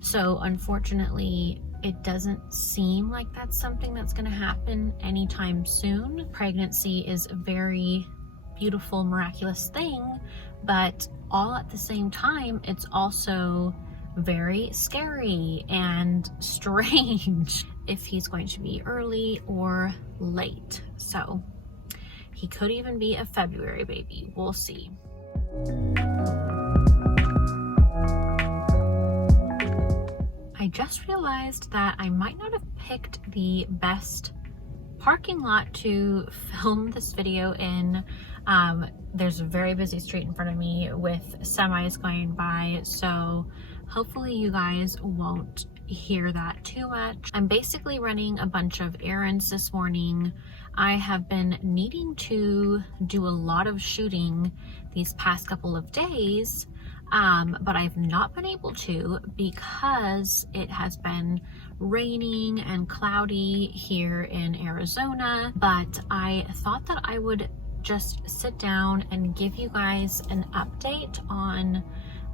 So unfortunately, it doesn't seem like that's something that's going to happen anytime soon. Pregnancy is a very beautiful, miraculous thing, but all at the same time, it's also very scary and strange if he's going to be early or late. So he could even be a February baby. We'll see. I just realized that I might not have picked the best parking lot to film this video in. There's a very busy street in front of me with semis going by, so hopefully you guys won't hear that too much. I'm basically running a bunch of errands this morning. I have been needing to do a lot of shooting these past couple of days, but I've not been able to because it has been raining and cloudy here in Arizona. But I thought that I would just sit down and give you guys an update on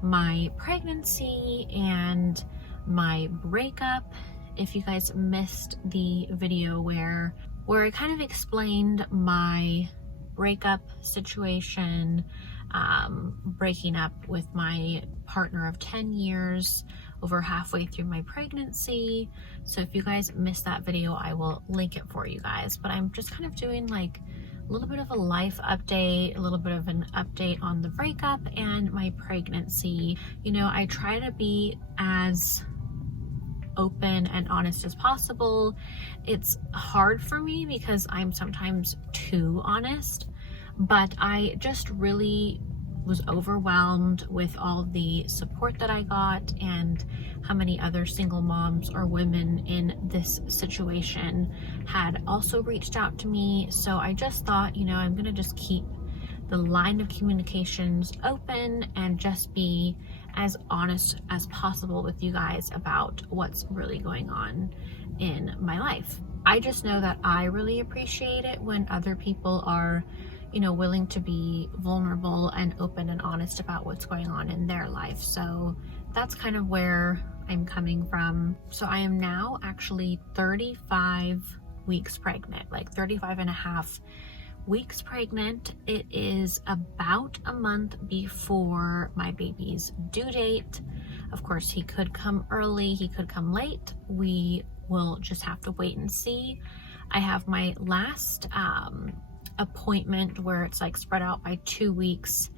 my pregnancy and my breakup. If you guys missed the video where I kind of explained my breakup situation, breaking up with my partner of 10 years over halfway through my pregnancy. So if you guys missed that video, I will link it for you guys. But I'm just kind of doing like a little bit of a life update, a little bit of an update on the breakup and my pregnancy. You know, I try to be as open and honest as possible. It's hard for me because I'm sometimes too honest, but I just really was overwhelmed with all the support that I got and how many other single moms or women in this situation had also reached out to me. So I just thought, you know, I'm gonna just keep the line of communications open and just be as honest as possible with you guys about what's really going on in my life. I just know that I really appreciate it when other people are, you know, willing to be vulnerable and open and honest about what's going on in their life. So that's kind of where I'm coming from. So I am now actually 35 weeks pregnant, like 35 and a half weeks pregnant. It is about a month before my baby's due date. Of course, he could come early, he could come late. We will just have to wait and see. I have my last appointment where it's like spread out by 2 weeks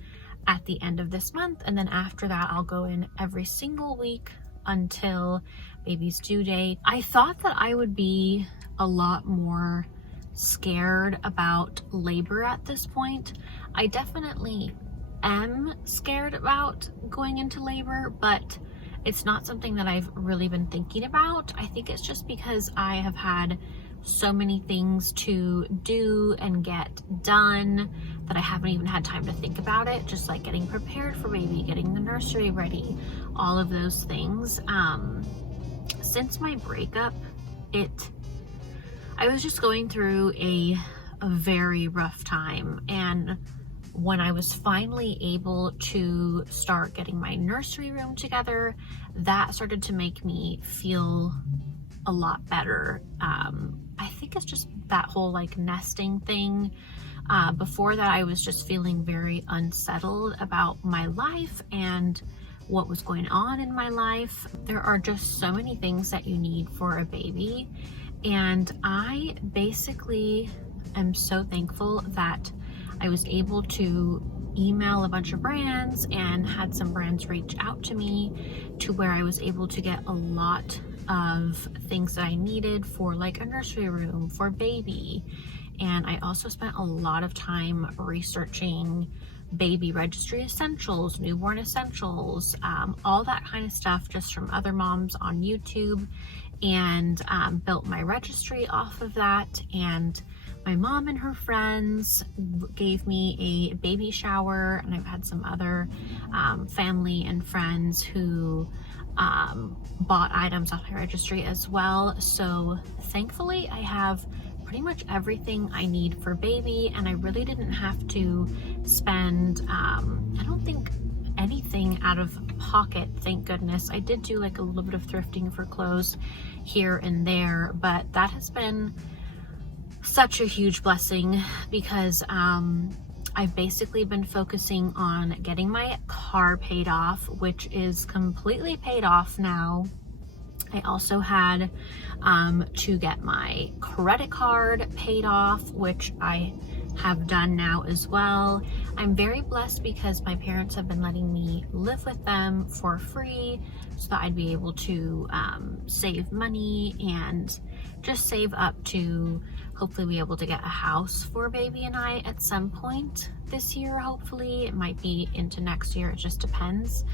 at the end of this month, and then after that I'll go in every single week until baby's due date. I thought that I would be a lot more scared about labor at this point. I definitely am scared about going into labor, but it's not something that I've really been thinking about. I think it's just because I have had so many things to do and get done that I haven't even had time to think about it. Just like getting prepared for baby, getting the nursery ready, all of those things. Since my breakup, I was just going through a very rough time, and when I was finally able to start getting my nursery room together, that started to make me feel a lot better. I think it's just that whole like nesting thing. Before that, I was just feeling very unsettled about my life and what was going on in my life. There are just so many things that you need for a baby, and I basically am so thankful that I was able to email a bunch of brands and had some brands reach out to me to where I was able to get a lot of things that I needed for like a nursery room for baby. And I also spent a lot of time researching baby registry essentials, newborn essentials, all that kind of stuff just from other moms on YouTube, and built my registry off of that. And my mom and her friends gave me a baby shower, and I've had some other family and friends who bought items off my registry as well. So thankfully I have pretty much everything I need for baby, and I really didn't have to spend I don't think anything out of pocket, thank goodness. I did do like a little bit of thrifting for clothes here and there, but that has been such a huge blessing because I've basically been focusing on getting my car paid off, which is completely paid off now. I also had to get my credit card paid off, which I have done now as well. I'm very blessed because my parents have been letting me live with them for free so that I'd be able to save money and just save up to hopefully be able to get a house for baby and I at some point this year. Hopefully it might be into next year, it just depends.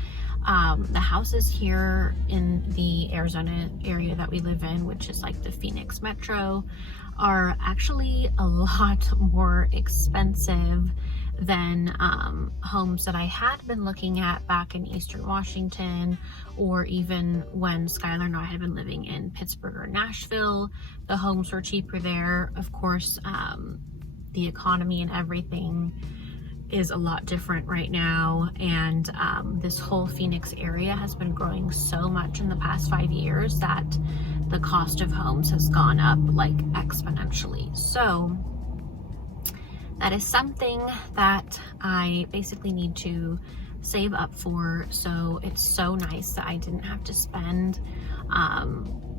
The houses here in the Arizona area that we live in, which is like the Phoenix metro, are actually a lot more expensive than homes that I had been looking at back in Eastern Washington, or even when Skylar and I had been living in Pittsburgh or Nashville. The homes were cheaper there. Of course, the economy and everything is a lot different right now, and this whole Phoenix area has been growing so much in the past 5 years that the cost of homes has gone up like exponentially. So that is something that I basically need to save up for. So it's so nice that I didn't have to spend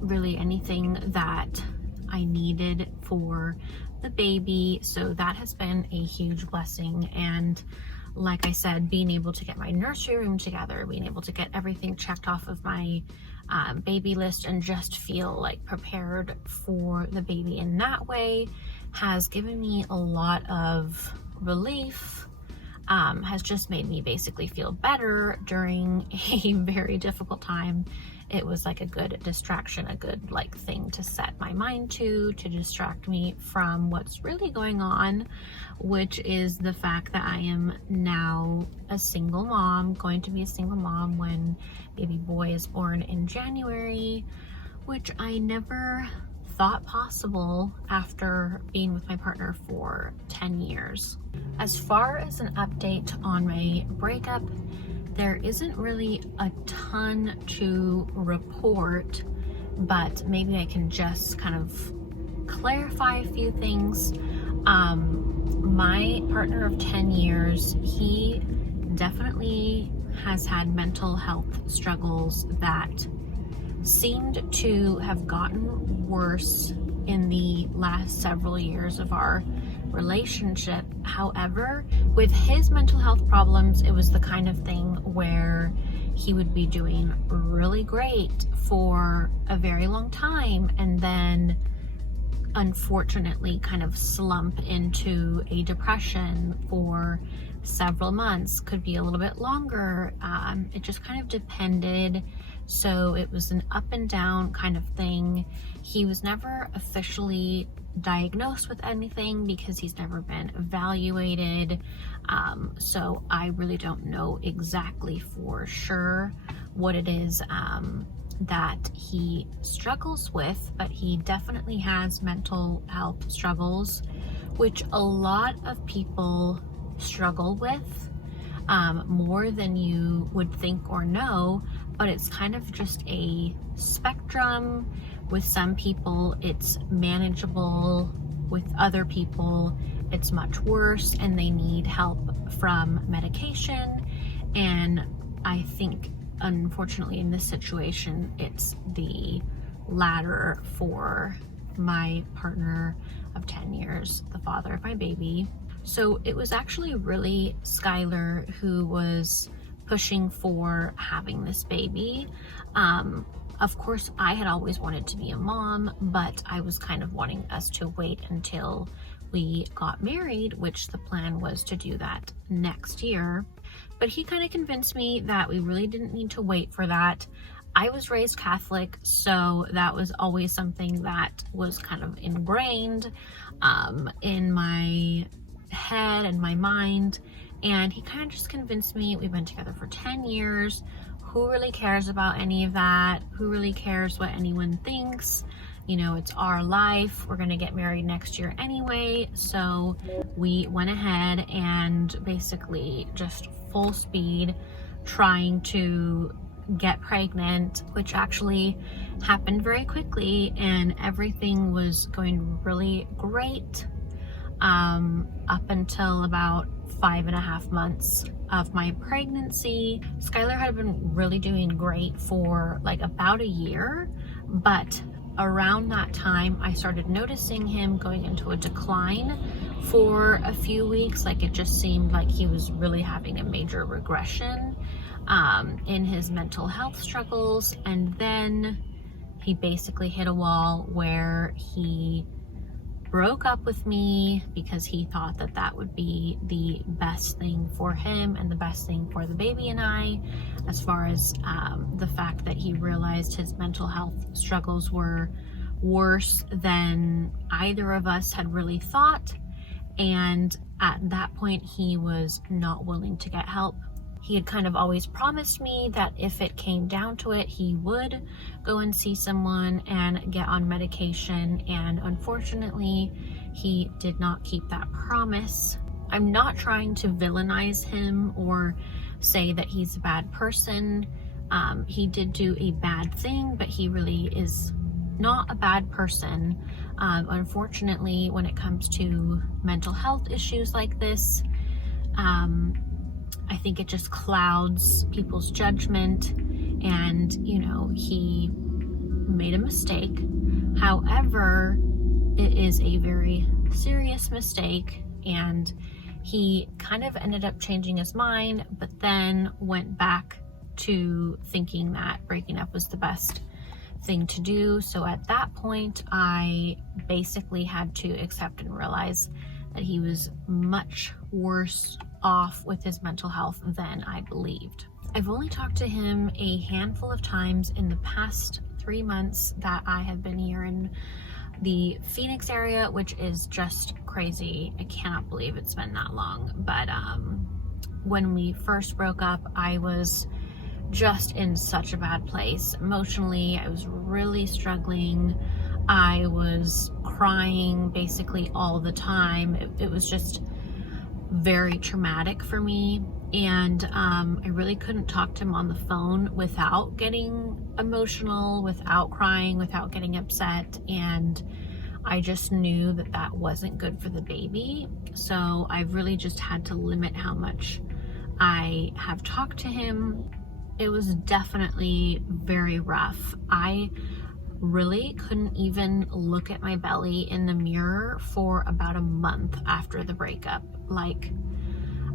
really anything that I needed for the baby. So that has been a huge blessing. And like I said, being able to get my nursery room together, being able to get everything checked off of my baby list and just feel like prepared for the baby in that way has given me a lot of relief, has just made me basically feel better during a very difficult time. It was like a good distraction, a good like thing to set my mind to distract me from what's really going on, which is the fact that I am now a single mom, going to be a single mom when baby boy is born in January, which I never thought possible after being with my partner for 10 years. As far as an update on my breakup, there isn't really a ton to report, but maybe I can just kind of clarify a few things. My partner of 10 years, he definitely has had mental health struggles that seemed to have gotten worse in the last several years of our relationship. However, with his mental health problems, it was the kind of thing where he would be doing really great for a very long time and then unfortunately kind of slump into a depression for several months, could be a little bit longer. It just kind of depended. So it was an up and down kind of thing. He was never officially diagnosed with anything because he's never been evaluated. So I really don't know exactly for sure what it is that he struggles with, but he definitely has mental health struggles, which a lot of people struggle with, more than you would think or know, but it's kind of just a spectrum. With some people it's manageable, with other people it's much worse and they need help from medication. And I think unfortunately in this situation it's the latter for my partner of 10 years, the father of my baby. So it was actually really Skylar who was pushing for having this baby. Of course, I had always wanted to be a mom, but I was kind of wanting us to wait until we got married, which the plan was to do that next year. But he kind of convinced me that we really didn't need to wait for that. I was raised Catholic, so that was always something that was kind of ingrained in my head and my mind. And he kind of just convinced me. We've been together for 10 years. Who really cares about any of that? Who really cares what anyone thinks? You know, it's our life. We're gonna get married next year anyway. So we went ahead and basically just full speed trying to get pregnant, which actually happened very quickly, and everything was going really great up until about 5.5 months of my pregnancy. Skylar had been really doing great for like about a year, but around that time I started noticing him going into a decline for a few weeks. Like, it just seemed like he was really having a major regression in his mental health struggles. And then he basically hit a wall where he broke up with me because he thought that that would be the best thing for him and the best thing for the baby and I, as far as the fact that he realized his mental health struggles were worse than either of us had really thought. And at that point, he was not willing to get help. He had kind of always promised me that if it came down to it, he would go and see someone and get on medication. And unfortunately, he did not keep that promise. I'm not trying to villainize him or say that he's a bad person. He did do a bad thing, but he really is not a bad person. Unfortunately, when it comes to mental health issues like this, I think it just clouds people's judgment, and, you know, he made a mistake. However, it is a very serious mistake, and he kind of ended up changing his mind, but then went back to thinking that breaking up was the best thing to do. So at that point, I basically had to accept and realize that he was much worse off with his mental health than I believed. I've only talked to him a handful of times in the past 3 months that I have been here in the Phoenix area, which is just crazy. I cannot believe it's been that long. But when we first broke up, I was just in such a bad place emotionally. I was really struggling. I was crying basically all the time. It was just very traumatic for me, and I really couldn't talk to him on the phone without getting emotional, without crying, without getting upset, and I just knew that that wasn't good for the baby. So I've really just had to limit how much I have talked to him. It was definitely very rough. I really couldn't even look at my belly in the mirror for about a month after the breakup. Like,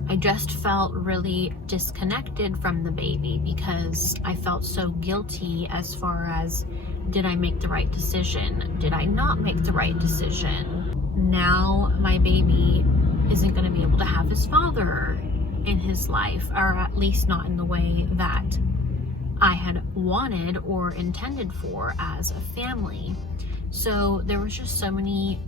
I just felt really disconnected from the baby because I felt so guilty as far as, did I make the right decision? Did I not make the right decision? Now my baby isn't going to be able to have his father in his life, or at least not in the way that I had wanted or intended for as a family. So there was just so many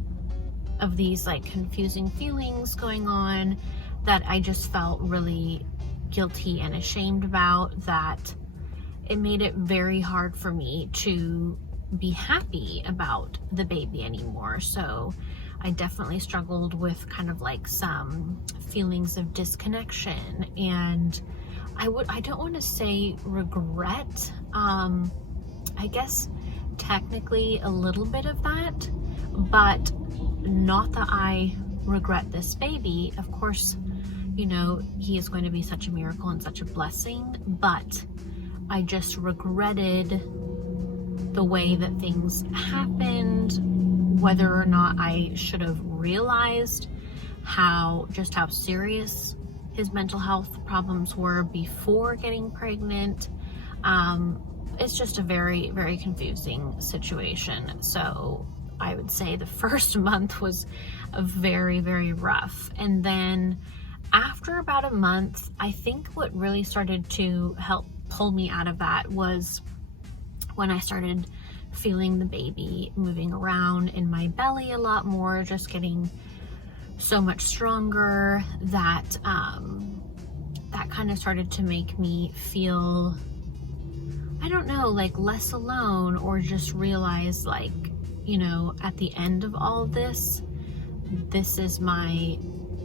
of these like confusing feelings going on that I just felt really guilty and ashamed about, that it made it very hard for me to be happy about the baby anymore. So I definitely struggled with kind of like some feelings of disconnection, and I don't want to say regret. I guess technically a little bit of that, but not that I regret this baby. Of course, you know, he is going to be such a miracle and such a blessing, but I just regretted the way that things happened, whether or not I should have realized how serious his mental health problems were before getting pregnant. It's just a very, very confusing situation. So I would say the first month was very, very rough. And then after about a month, I think what really started to help pull me out of that was when I started feeling the baby moving around in my belly a lot more, just getting so much stronger, that that kind of started to make me feel, I don't know, like less alone, or just realize, like, you know, at the end of all of this, this is my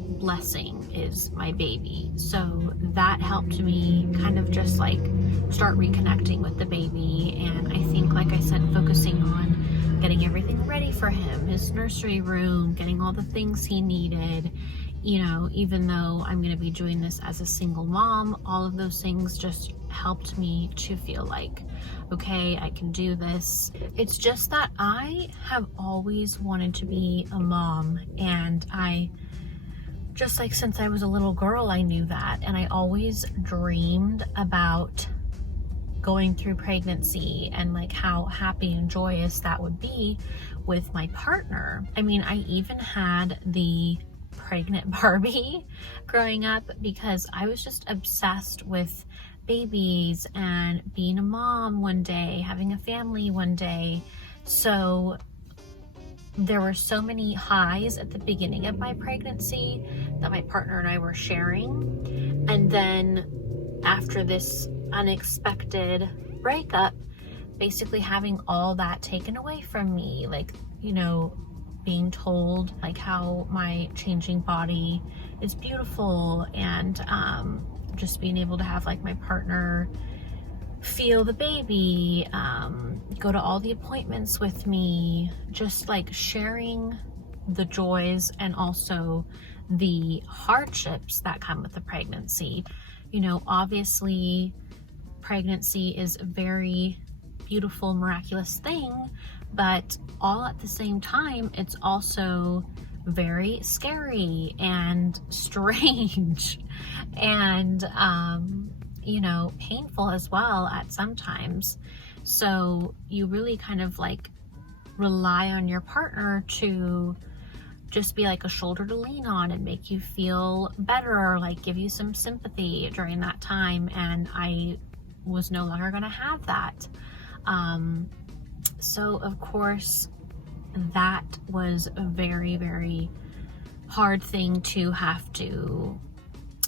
blessing is my baby. So that helped me kind of just like start reconnecting with the baby. And I think, like I said, focusing on getting everything ready for him, his nursery room, getting all the things he needed. You know, even though I'm going to be doing this as a single mom, all of those things just helped me to feel like, okay, I can do this. It's just that I have always wanted to be a mom, and I just like since I was a little girl, I knew that, and I always dreamed about going through pregnancy and like how happy and joyous that would be with my partner. I mean, I even had the pregnant Barbie growing up because I was just obsessed with babies and being a mom one day, having a family one day. So there were so many highs at the beginning of my pregnancy that my partner and I were sharing. And then after this unexpected breakup, basically having all that taken away from me, like, you know, being told like how my changing body is beautiful, and just being able to have like my partner feel the baby, go to all the appointments with me, just like sharing the joys and also the hardships that come with the pregnancy. You know, obviously pregnancy is a very beautiful, miraculous thing, but all at the same time, it's also very scary and strange and, you know, painful as well at sometimes. So you really kind of like rely on your partner to just be like a shoulder to lean on and make you feel better, or like give you some sympathy during that time. And I was no longer going to have that. So of course that was a very, very hard thing to have to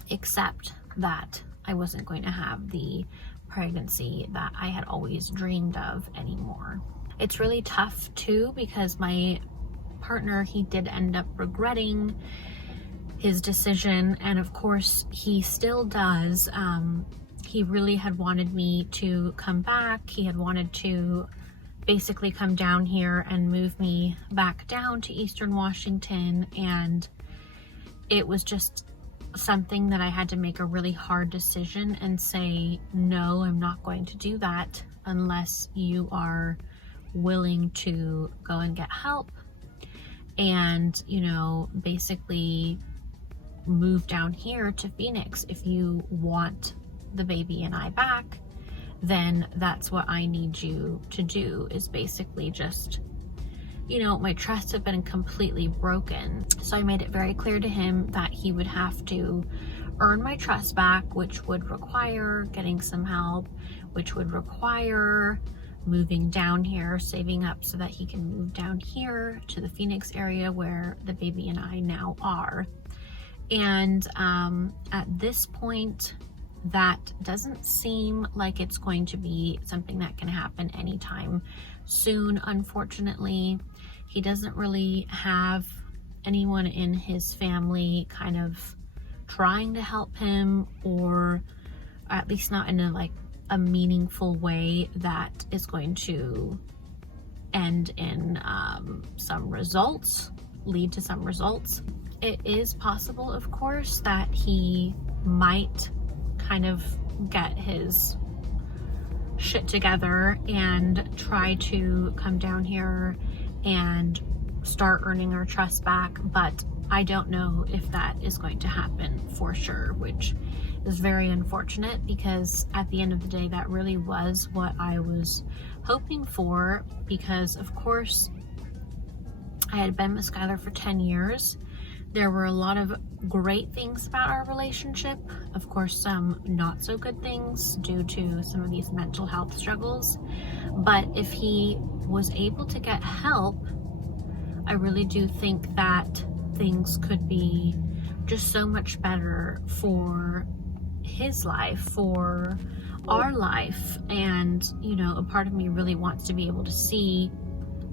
accept, that I wasn't going to have the pregnancy that I had always dreamed of anymore. It's really tough too, because my partner, he did end up regretting his decision, and of course he still does. He really had wanted me to come back. He had wanted to basically come down here and move me back down to Eastern Washington, and it was just something that I had to make a really hard decision and say, no, I'm not going to do that unless you are willing to go and get help and, you know, basically move down here to Phoenix. If you want the baby and I back, then that's what I need you to do, is basically just, you know, my trust had been completely broken. So I made it very clear to him that he would have to earn my trust back, which would require getting some help, which would require moving down here, saving up so that he can move down here to the Phoenix area where the baby and I now are. And at this point, that doesn't seem like it's going to be something that can happen anytime soon, unfortunately. He doesn't really have anyone in his family kind of trying to help him, or at least not in a meaningful way that is going to end in some results, lead to some results. It is possible, of course, that he might kind of get his shit together and try to come down here and start earning our trust back, but I don't know if that is going to happen for sure, which is very unfortunate, because at the end of the day, that really was what I was hoping for, because of course I had been with Skylar for 10 years. There were a lot of great things about our relationship, of course some not so good things due to some of these mental health struggles, but if he was able to get help, I really do think that things could be just so much better for his life, for our life. And, you know, a part of me really wants to be able to see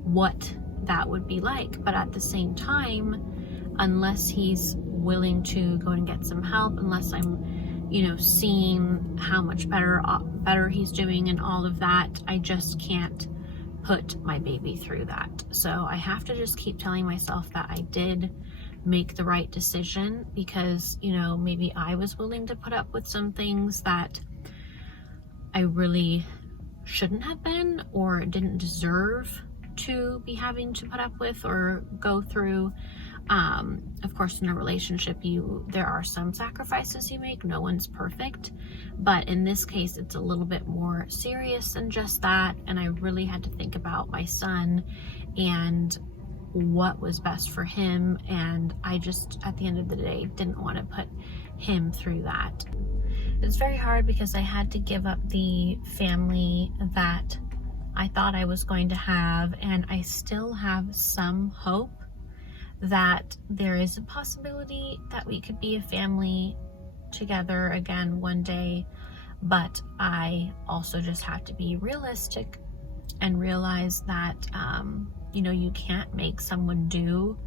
what that would be like, but at the same time, unless he's willing to go and get some help unless I'm, you know, seeing how much better he's doing and all of that. I just can't put my baby through that. So I have to just keep telling myself that I did make the right decision, because, you know, maybe I was willing to put up with some things that I really shouldn't have been or didn't deserve to be having to put up with or go through. Of course, in a relationship, there are some sacrifices you make. No one's perfect, but in this case, it's a little bit more serious than just that. And I really had to think about my son and what was best for him. And I just, at the end of the day, didn't want to put him through that. It's very hard because I had to give up the family that I thought I was going to have, and I still have some hope that there is a possibility that we could be a family together again one day. But I also just have to be realistic and realize that, you know, you can't make someone do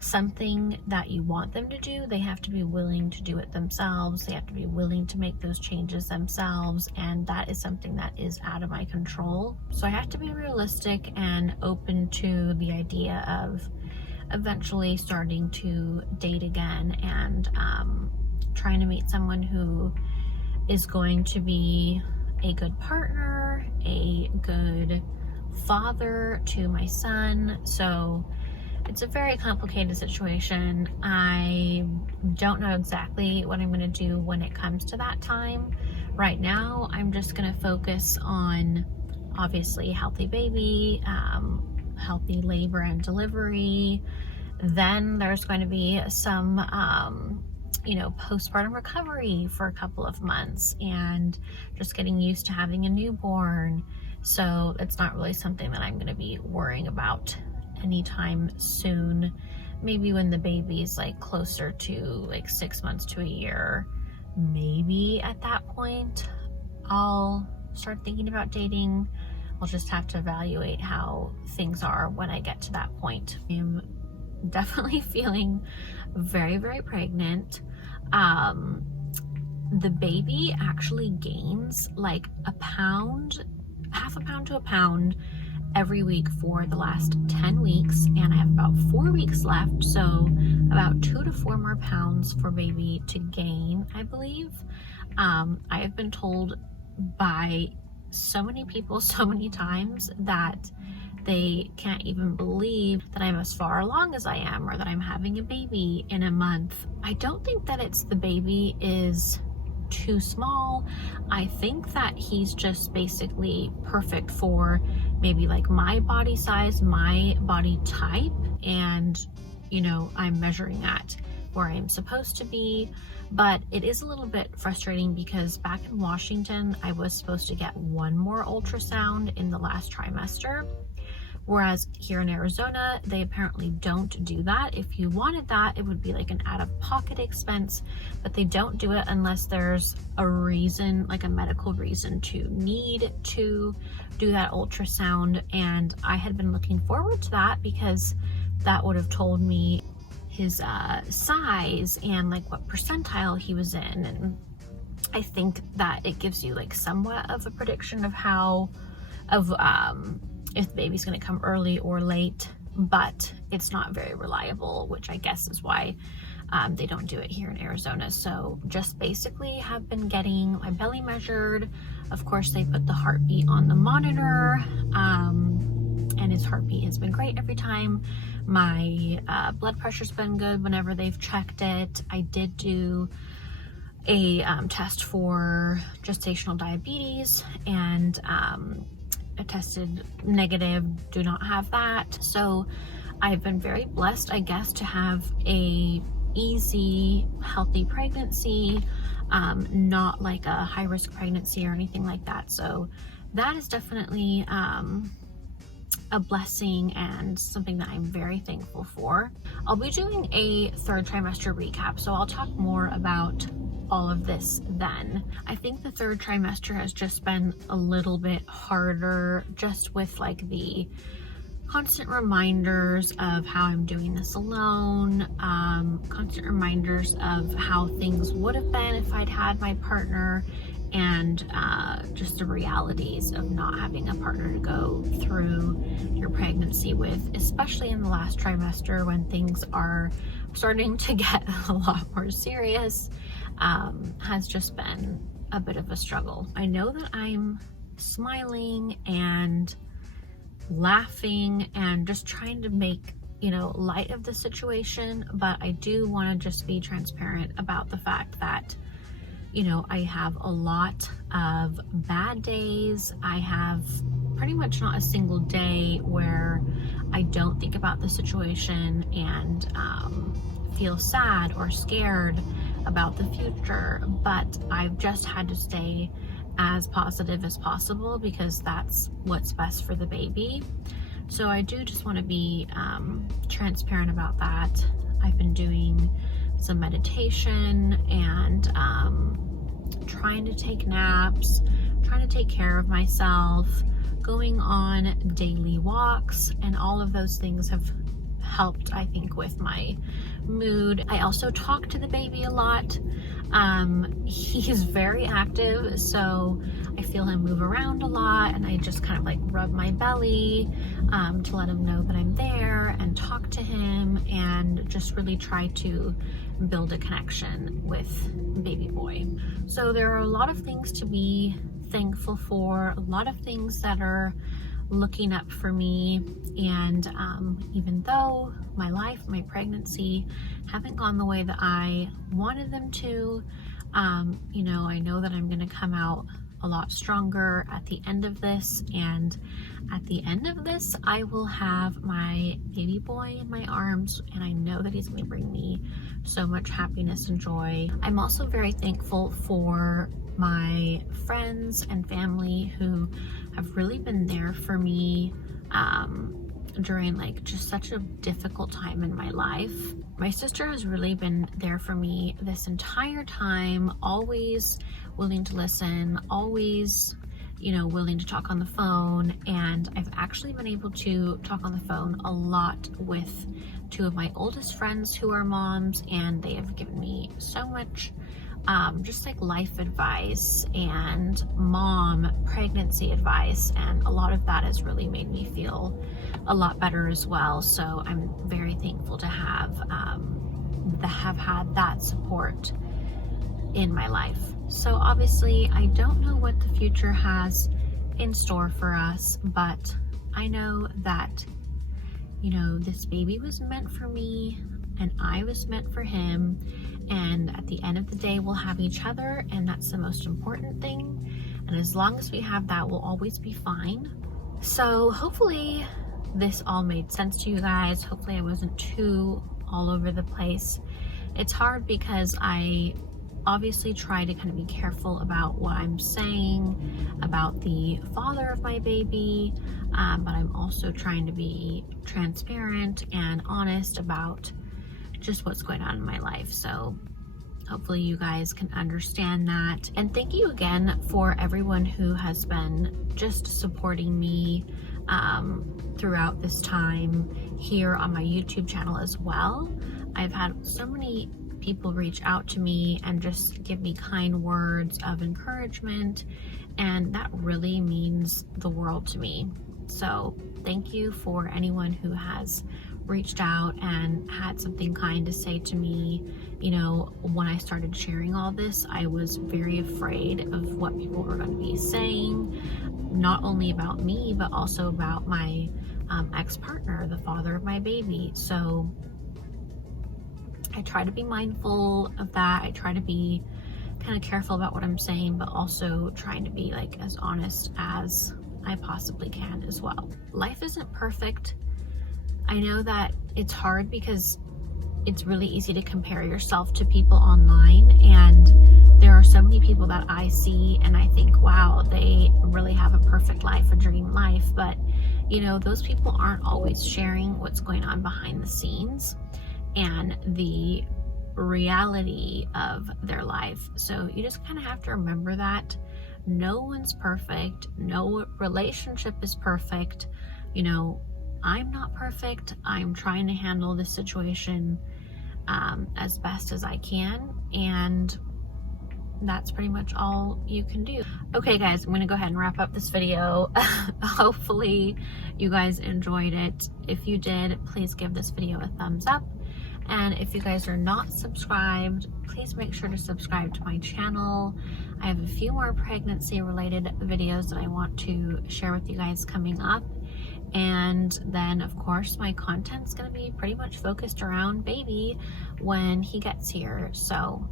something that you want them to do. They have to be willing to do it themselves. They have to be willing to make those changes themselves, and that is something that is out of my control. So I have to be realistic and open to the idea of eventually starting to date again and trying to meet someone who is going to be a good partner, a good father to my son. So it's a very complicated situation. I don't know exactly what I'm going to do when it comes to that time. Right now, I'm just going to focus on, obviously, healthy baby, healthy labor and delivery. Then there's going to be some, you know, postpartum recovery for a couple of months and just getting used to having a newborn. So it's not really something that I'm going to be worrying about anytime soon. Maybe when the baby's like closer to like 6 months to a year, maybe at that point I'll start thinking about dating. I'll just have to evaluate how things are when I get to that point. I'm definitely feeling very, very pregnant. The baby actually gains like a pound, half a pound to a pound every week for the last 10 weeks, and I have about 4 weeks left, so about 2 to 4 more pounds for baby to gain, I believe. I have been told by so many people so many times that they can't even believe that I'm as far along as I am, or that I'm having a baby in a month. I don't think that it's the baby is too small. I think that he's just basically perfect for maybe like my body size, my body type, and, you know, I'm measuring at where I'm supposed to be. But it is a little bit frustrating because back in Washington, I was supposed to get one more ultrasound in the last trimester. Whereas here in Arizona, they apparently don't do that. If you wanted that, it would be like an out-of-pocket expense, but they don't do it unless there's a reason, like a medical reason to need to do that ultrasound. And I had been looking forward to that because that would have told me his size and like what percentile he was in. And I think that it gives you like somewhat of a prediction of how, if the baby's going to come early or late, but it's not very reliable, which I guess is why they don't do it here in Arizona. So just basically have been getting my belly measured. Of course, they put the heartbeat on the monitor, and his heartbeat has been great every time. My blood pressure's been good whenever they've checked it. I did do a test for gestational diabetes, and I tested negative, do not have that. So I've been very blessed, I guess, to have a easy, healthy pregnancy, not like a high-risk pregnancy or anything like that. So that is definitely a blessing and something that I'm very thankful for. I'll be doing a third trimester recap, so I'll talk more about all of this then. I think the third trimester has just been a little bit harder, just with like the constant reminders of how I'm doing this alone, constant reminders of how things would have been if I'd had my partner, and just the realities of not having a partner to go through your pregnancy with, especially in the last trimester when things are starting to get a lot more serious, has just been a bit of a struggle. I know that I'm smiling and laughing and just trying to make, you know, light of the situation, but I do want to just be transparent about the fact that, you know, I have a lot of bad days. I have pretty much not a single day where I don't think about the situation and feel sad or scared about the future, but I've just had to stay as positive as possible because that's what's best for the baby. So I do just want to be transparent about that. I've been doing some meditation and trying to take naps, trying to take care of myself, going on daily walks, and all of those things have helped, I think, with my mood. I also talk to the baby a lot. He's very active, so I feel him move around a lot, and I just kind of like rub my belly to let him know that I'm there and talk to him and just really try to build a connection with baby boy. So there are a lot of things to be thankful for, a lot of things that are looking up for me, and even though my life, my pregnancy haven't gone the way that I wanted them to, you know, I know that I'm going to come out a lot stronger at the end of this, and at the end of this I will have my baby boy in my arms, and I know that he's going to bring me so much happiness and joy. I'm also very thankful for my friends and family who have really been there for me during like just such a difficult time in my life. My sister has really been there for me this entire time, always willing to listen, always, you know, willing to talk on the phone. And I've actually been able to talk on the phone a lot with two of my oldest friends who are moms, and they have given me so much just like life advice and mom pregnancy advice, and a lot of that has really made me feel a lot better as well. So I'm very thankful to have had that support in my life. So obviously I don't know what the future has in store for us, but I know that, you know, this baby was meant for me and I was meant for him, and at the end of the day we'll have each other, and that's the most important thing. And as long as we have that, we'll always be fine. So hopefully this all made sense to you guys. Hopefully I wasn't too all over the place. It's hard because I obviously try to kind of be careful about what I'm saying about the father of my baby, but I'm also trying to be transparent and honest about just what's going on in my life. So hopefully you guys can understand that. And thank you again for everyone who has been just supporting me throughout this time here on my YouTube channel as well. I've had so many people reach out to me and just give me kind words of encouragement, and that really means the world to me. So thank you for anyone who has reached out and had something kind to say to me. You know, when I started sharing all this, I was very afraid of what people were going to be saying, not only about me, but also about my ex-partner, the father of my baby. So I try to be mindful of that. I try to be kind of careful about what I'm saying, but also trying to be like as honest as I possibly can as well. Life isn't perfect. I know that it's hard because it's really easy to compare yourself to people online, and there are so many people that I see and I think, wow, they really have a perfect life, a dream life. But you know, those people aren't always sharing what's going on behind the scenes and the reality of their life. So you just kind of have to remember that no one's perfect, no relationship is perfect. You know, I'm not perfect. I'm trying to handle this situation as best as I can, and that's pretty much all you can do. Okay guys, I'm gonna go ahead and wrap up this video. Hopefully you guys enjoyed it. If you did, please give this video a thumbs up. And if you guys are not subscribed, please make sure to subscribe to my channel. I have a few more pregnancy related videos that I want to share with you guys coming up. And then of course my content's gonna be pretty much focused around baby when he gets here. So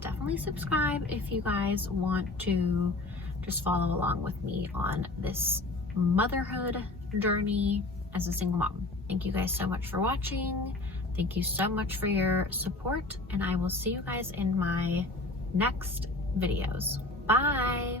definitely subscribe if you guys want to just follow along with me on this motherhood journey as a single mom. Thank you guys so much for watching. Thank you so much for your support, and I will see you guys in my next videos. Bye.